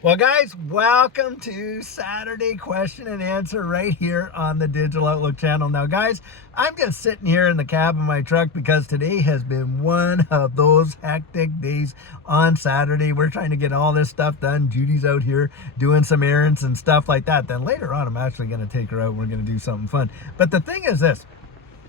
Well, guys, welcome to Saturday question and answer right here on the Digital Outlook channel. Now, guys, I'm just sitting here in the cab of my truck because today has been one of those hectic days on Saturday. We're trying to get all this stuff done. Judy's out here doing some errands and stuff like that. Then later on, I'm actually going to take her out. We're going to do something fun. But the thing is this,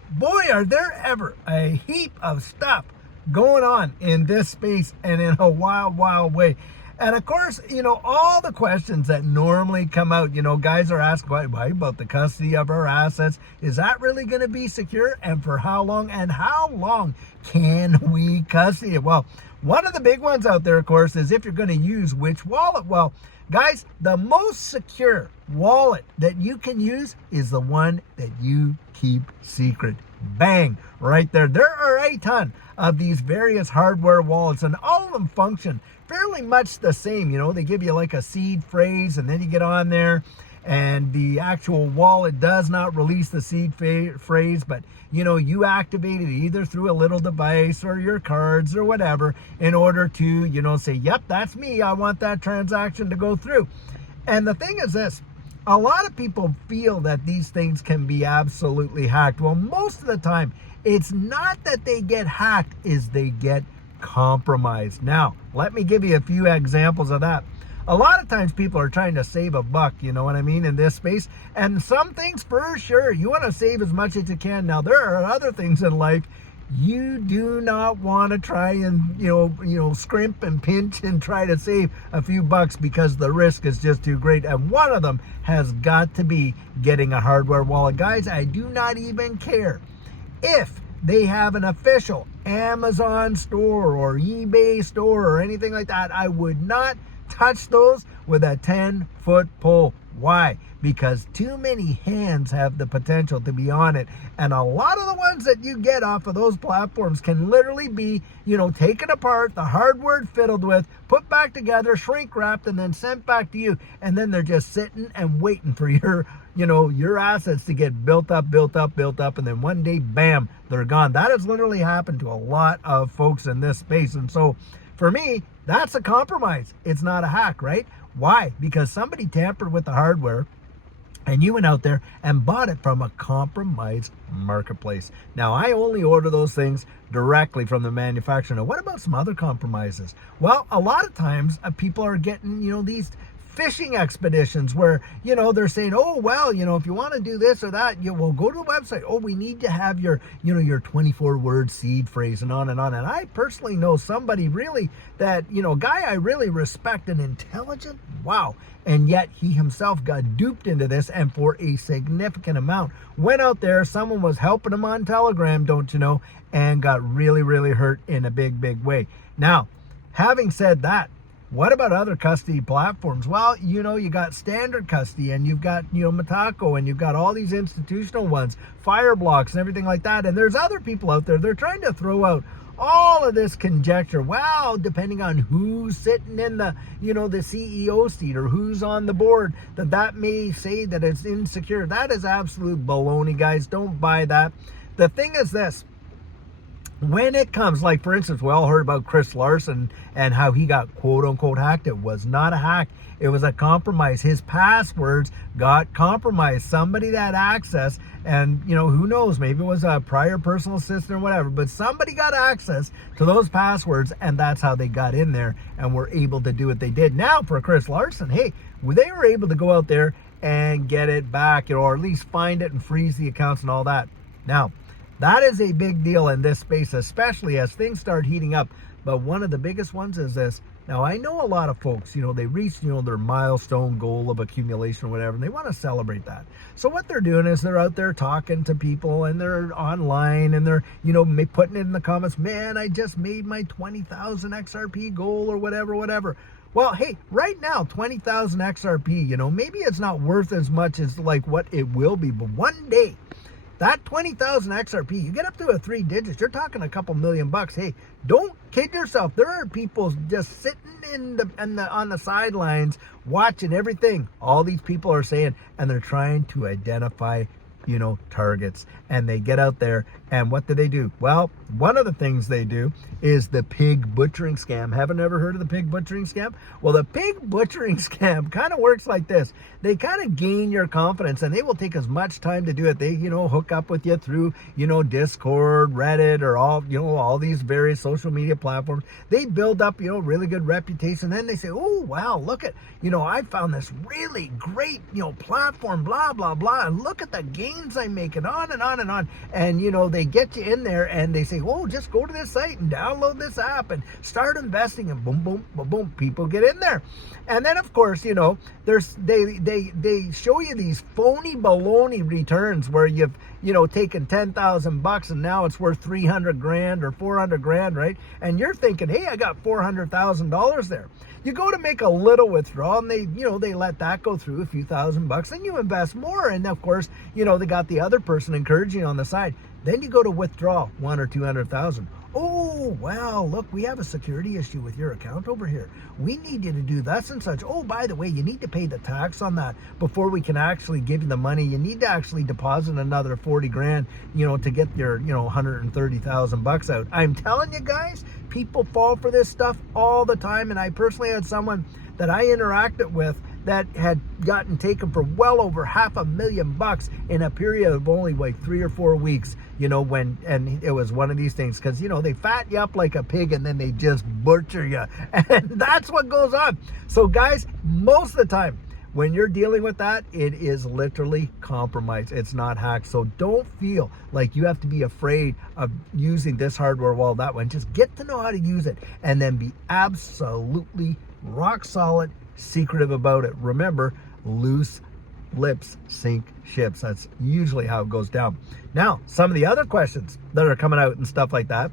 boy, are there ever a heap of stuff going on in this space and in a wild, wild way. And of course, all the questions that normally come out, guys are asked, why about the custody of our assets? Is that really going to be secure? And for how long? And how long can we custody it? Well, one of the big ones out there, of course, is if you're going to use which wallet. Well, guys, the most secure wallet that you can use is the one that you keep secret. Bang, right there. There are a ton of these various hardware wallets, and all of them function fairly much the same. They give you like a seed phrase, and then you get on there, and the actual wallet does not release the seed phrase, but you activate it either through a little device or your cards or whatever in order to, say, yep, that's me. I want that transaction to go through. And the thing is this, a lot of people feel that these things can be absolutely hacked. Well, most of the time, it's not that they get hacked, is they get compromised. Now, let me give you a few examples of that. A lot of times people are trying to save a buck, you know what I mean, in this space. And some things for sure, you want to save as much as you can. Now, there are other things in life you do not want to try and, scrimp and pinch and try to save a few bucks because the risk is just too great. And one of them has got to be getting a hardware wallet. Guys, I do not even care if they have an official Amazon store or eBay store or anything like that. I would not touch those with a 10-foot pole. Why? Because too many hands have the potential to be on it. And a lot of the ones that you get off of those platforms can literally be, taken apart, the hardware fiddled with, put back together, shrink wrapped, and then sent back to you. And then they're just sitting and waiting for your assets to get built up. And then one day, bam, they're gone. That has literally happened to a lot of folks in this space. And so for me, that's a compromise. It's not a hack, right? Why? Because somebody tampered with the hardware and you went out there and bought it from a compromised marketplace. Now, I only order those things directly from the manufacturer. Now, what about some other compromises? Well, a lot of times people are getting, these fishing expeditions where, they're saying, oh, well, if you want to do this or that, will go to the website. Oh, we need to have your 24-word seed phrase and on and on. And I personally know somebody really that, guy I really respect and intelligent. Wow. And yet he himself got duped into this, and for a significant amount. Went out there, someone was helping him on Telegram, don't you know, and got really, really hurt in a big, big way. Now, having said that, what about other custody platforms? Well, you got standard custody, and you've got, Mataco, and you've got all these institutional ones, Fireblocks and everything like that. And there's other people out there, they're trying to throw out all of this conjecture. Well, depending on who's sitting in the, the CEO seat or who's on the board, that may say that it's insecure. That is absolute baloney, guys. Don't buy that. The thing is this. When it comes, like, for instance, we all heard about Chris Larson and how he got quote-unquote hacked. It was not a hack. It was a compromise. His passwords got compromised. Somebody that access, and, who knows, maybe it was a prior personal assistant or whatever, but somebody got access to those passwords, and that's how they got in there and were able to do what they did. Now, for Chris Larson, hey, they were able to go out there and get it back, or at least find it and freeze the accounts and all that. Now, that is a big deal in this space, especially as things start heating up. But one of the biggest ones is this. Now, I know a lot of folks, they reach, their milestone goal of accumulation or whatever, and they want to celebrate that. So what they're doing is they're out there talking to people, and they're online, and they're, putting it in the comments, man, I just made my 20,000 XRP goal or whatever. Well, hey, right now, 20,000 XRP, maybe it's not worth as much as like what it will be, but one day, that 20,000 XRP, you get up to 3 digits, you're talking a couple $1,000,000. Hey, don't kid yourself. There are people just sitting on the sidelines watching everything all these people are saying, and they're trying to identify, targets. And they get out there, and what do? Well, one of the things they do is the pig butchering scam. Haven't ever heard of the pig butchering scam? Well, the pig butchering scam kind of works like this. They kind of gain your confidence, and they will take as much time to do it. They, hook up with you through, Discord, Reddit, or all these various social media platforms. They build up, really good reputation. Then they say, oh, wow, look at, I found this really great, platform, blah, blah, blah. And look at the gains I'm making, on and on and on. And, they get you in there and they say, oh, just go to this site and download this app and start investing, and boom, boom, boom, boom, people get in there. And then, of course, they show you these phony baloney returns where you've, taken $10,000 and now it's worth 300 grand or 400 grand, right? And you're thinking, hey, I got $400,000 there. You go to make a little withdrawal and they let that go through, a few $1,000, then you invest more. And of course, they got the other person encouraging you on the side. Then you go to withdraw 100 or 200,000. Oh, wow, look, we have a security issue with your account over here. We need you to do thus and such. Oh, by the way, you need to pay the tax on that before we can actually give you the money. You need to actually deposit another 40 grand, to get your, 130,000 bucks out. I'm telling you guys, people fall for this stuff all the time. And I personally had someone that I interacted with that had gotten taken for well over $500,000 in a period of only like 3 or 4 weeks, and it was one of these things, because, they fat you up like a pig and then they just butcher you. And that's what goes on. So guys, most of the time, when you're dealing with that, it is literally compromise. It's not hacked. So don't feel like you have to be afraid of using this hardware while that one. Just get to know how to use it and then be absolutely rock solid, secretive about it. Remember, loose lips sink ships. That's usually how it goes down. Now, some of the other questions that are coming out and stuff like that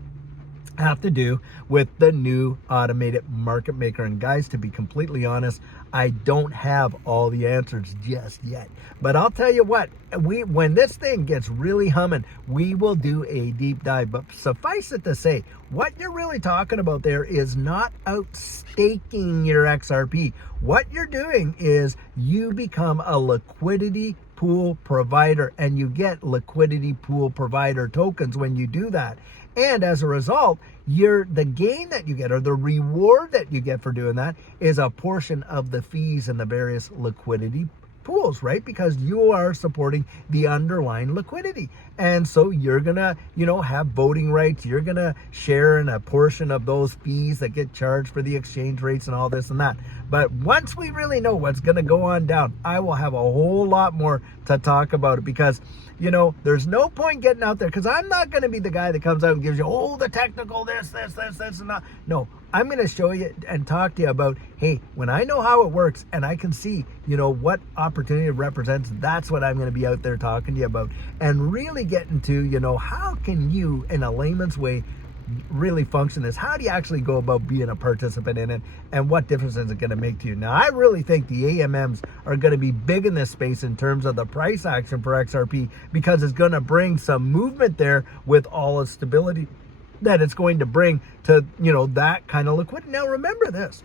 have to do with the new automated market maker. And guys, to be completely honest, I don't have all the answers just yet. But I'll tell you what, when this thing gets really humming, we will do a deep dive. But suffice it to say, what you're really talking about there is not outstaking your XRP. What you're doing is you become a liquidity pool provider, and you get liquidity pool provider tokens when you do that. And as a result, the gain that you get, or the reward that you get for doing that, is a portion of the fees in the various liquidity pools, right? Because you are supporting the underlying liquidity. And so you're going to, have voting rights. You're going to share in a portion of those fees that get charged for the exchange rates and all this and that. But once we really know what's going to go on down, I will have a whole lot more to talk about it, because there's no point getting out there, because I'm not going to be the guy that comes out and gives you, the technical, this, and that. No, I'm going to show you and talk to you about, hey, when I know how it works and I can see, what opportunity it represents, that's what I'm going to be out there talking to you about, and really get into, how can you, in a layman's way, really function this? How do you actually go about being a participant in it, and what difference is it going to make to you? Now, I really think the AMMs are going to be big in this space in terms of the price action for XRP, because it's going to bring some movement there with all the stability that it's going to bring to, that kind of liquidity. Now, remember this,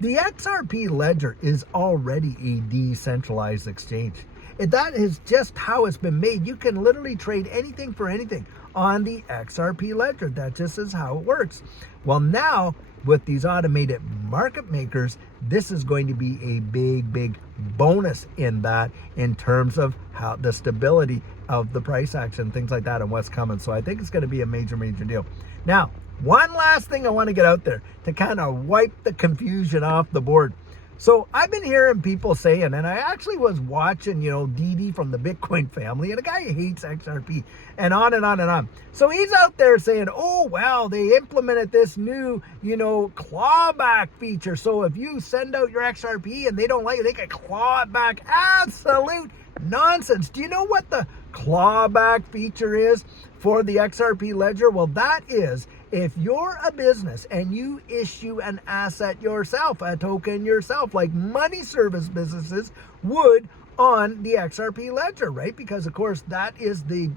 the XRP ledger is already a decentralized exchange. That is just how it's been made. You can literally trade anything for anything on the XRP ledger. That just is how it works. Well, now with these automated market makers, this is going to be a big bonus in that, in terms of how the stability of the price action, things like that, and what's coming. So I think it's going to be a major deal. Now, one last thing I want to get out there to kind of wipe the confusion off the board. So I've been hearing people saying, and I actually was watching, Didi from the Bitcoin family, and a guy who hates XRP, and on and on and on. So he's out there saying, oh, wow, they implemented this new, clawback feature. So if you send out your XRP and they don't like it, they can claw it back. Absolute nonsense. Do you know what the clawback feature is for the XRP ledger? Well, that is, if you're a business and you issue an asset yourself, a token yourself, like money service businesses would on the XRP ledger, right? Because of course that is the,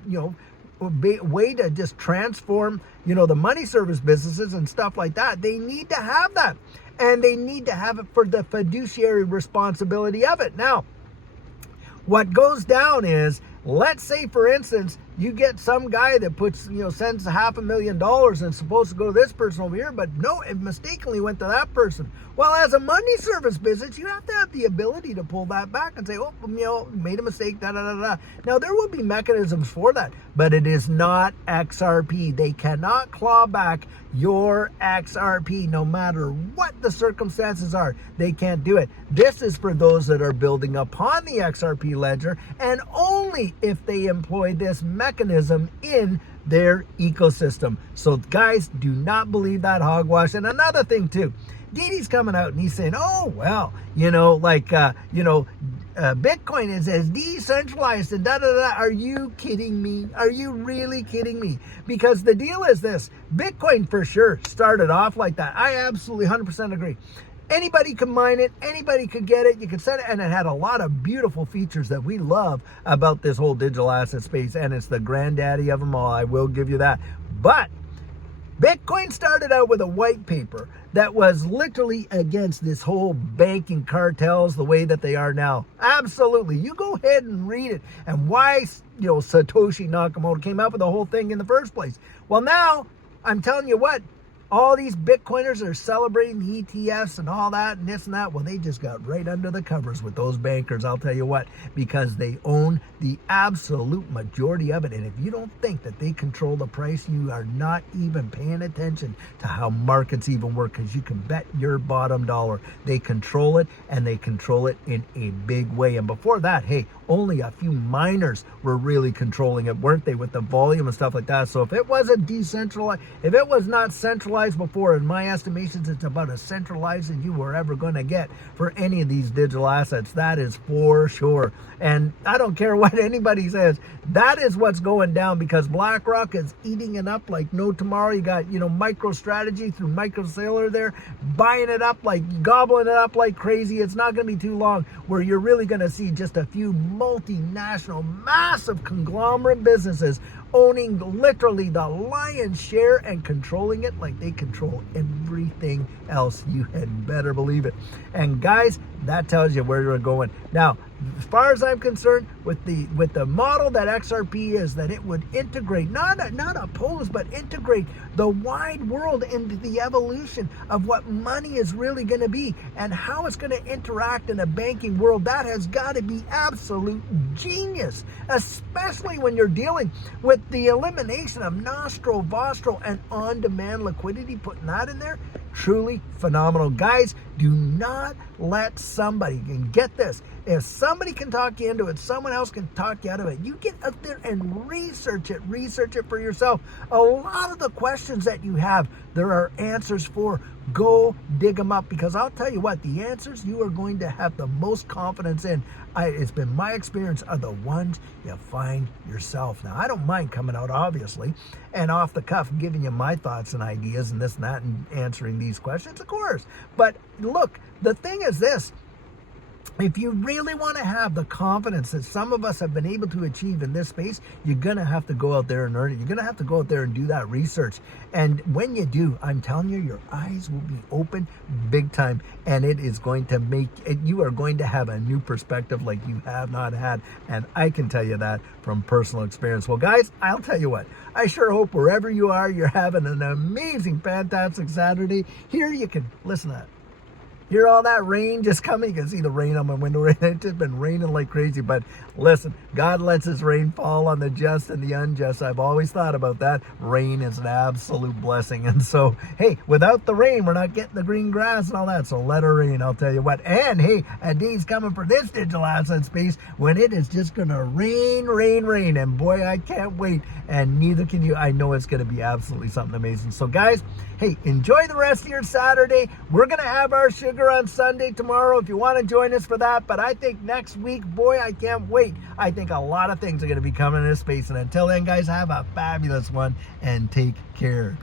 way to just transform, the money service businesses and stuff like that. They need to have that, and they need to have it for the fiduciary responsibility of it. Now, what goes down is, let's say, for instance, you get some guy that puts, sends $500,000 and it's supposed to go to this person over here, but no, it mistakenly went to that person. Well, as a money service business, you have to have the ability to pull that back and say, oh, made a mistake, da-da-da-da. Now, there will be mechanisms for that, but it is not XRP. They cannot claw back your XRP no matter what the circumstances are. They can't do it. This is for those that are building upon the XRP ledger, and only if they employ this mechanism in their ecosystem. So guys, do not believe that hogwash. And another thing too, Didi's coming out and he's saying, oh, well, Bitcoin is as decentralized and da-da-da. Are you kidding me? Are you really kidding me? Because the deal is this, Bitcoin for sure started off like that. I absolutely 100% agree. Anybody could mine it, anybody could get it, you could set it, and it had a lot of beautiful features that we love about this whole digital asset space, and it's the granddaddy of them all, I will give you that. But Bitcoin started out with a white paper that was literally against this whole banking cartels the way that they are now. Absolutely. You go ahead and read it and why, Satoshi Nakamoto came up with the whole thing in the first place. Well, now, I'm telling you what, all these Bitcoiners are celebrating the ETFs and all that and this and that. Well, they just got right under the covers with those bankers, I'll tell you what, because they own the absolute majority of it. And if you don't think that they control the price, you are not even paying attention to how markets even work, because you can bet your bottom dollar they control it, and they control it in a big way. And before that, hey, only a few miners were really controlling it, weren't they, with the volume and stuff like that. So if it wasn't decentralized, if it was not centralized before, in my estimations, it's about as centralized as you were ever going to get for any of these digital assets. That is for sure. And I don't care what anybody says, that is what's going down, because BlackRock is eating it up like no tomorrow. You got, MicroStrategy through Microsailor there, buying it up, like gobbling it up like crazy. It's not going to be too long where you're really going to see just a few multinational, massive conglomerate businesses owning literally the lion's share and controlling it like they control everything else. You had better believe it. And guys, that tells you where you're going. Now, as far as I'm concerned, with the model that XRP is, that it would integrate, not oppose, but integrate the wide world into the evolution of what money is really going to be and how it's going to interact in a banking world. That has got to be absolute genius, especially when you're dealing with the elimination of nostro, vostro, and on-demand liquidity. Putting that in there, truly phenomenal. Guys, do not let somebody, and get this, if somebody can talk you into it, someone else can talk you out of it. You get out there and research it for yourself. A lot of the questions that you have, there are answers for. Go dig them up, because I'll tell you what, the answers you are going to have the most confidence in, it's been my experience, are the ones you find yourself. Now, I don't mind coming out, obviously, and off the cuff giving you my thoughts and ideas and this and that and answering these questions, of course. But look, the thing is this, if you really want to have the confidence that some of us have been able to achieve in this space, you're going to have to go out there and earn it. You're going to have to go out there and do that research. And when you do, I'm telling you, your eyes will be open big time. And it is going to make it, you are going to have a new perspective like you have not had. And I can tell you that from personal experience. Well, guys, I'll tell you what, I sure hope wherever you are, you're having an amazing, fantastic Saturday. Here you can listen to that. Hear all that rain just coming? You can see the rain on my window right now. It's just been raining like crazy. But listen, God lets his rain fall on the just and the unjust. I've always thought about that. Rain is an absolute blessing. And so, hey, without the rain, we're not getting the green grass and all that. So let it rain, I'll tell you what. And hey, a day's coming for this digital asset space when it is just going to rain. And boy, I can't wait. And neither can you. I know it's going to be absolutely something amazing. So guys, hey, enjoy the rest of your Saturday. We're going to have our sugar on Sunday tomorrow if you want to join us for that. But I think next week, boy, I can't wait. I think a lot of things are going to be coming in this space. And until then, guys, have a fabulous one and take care.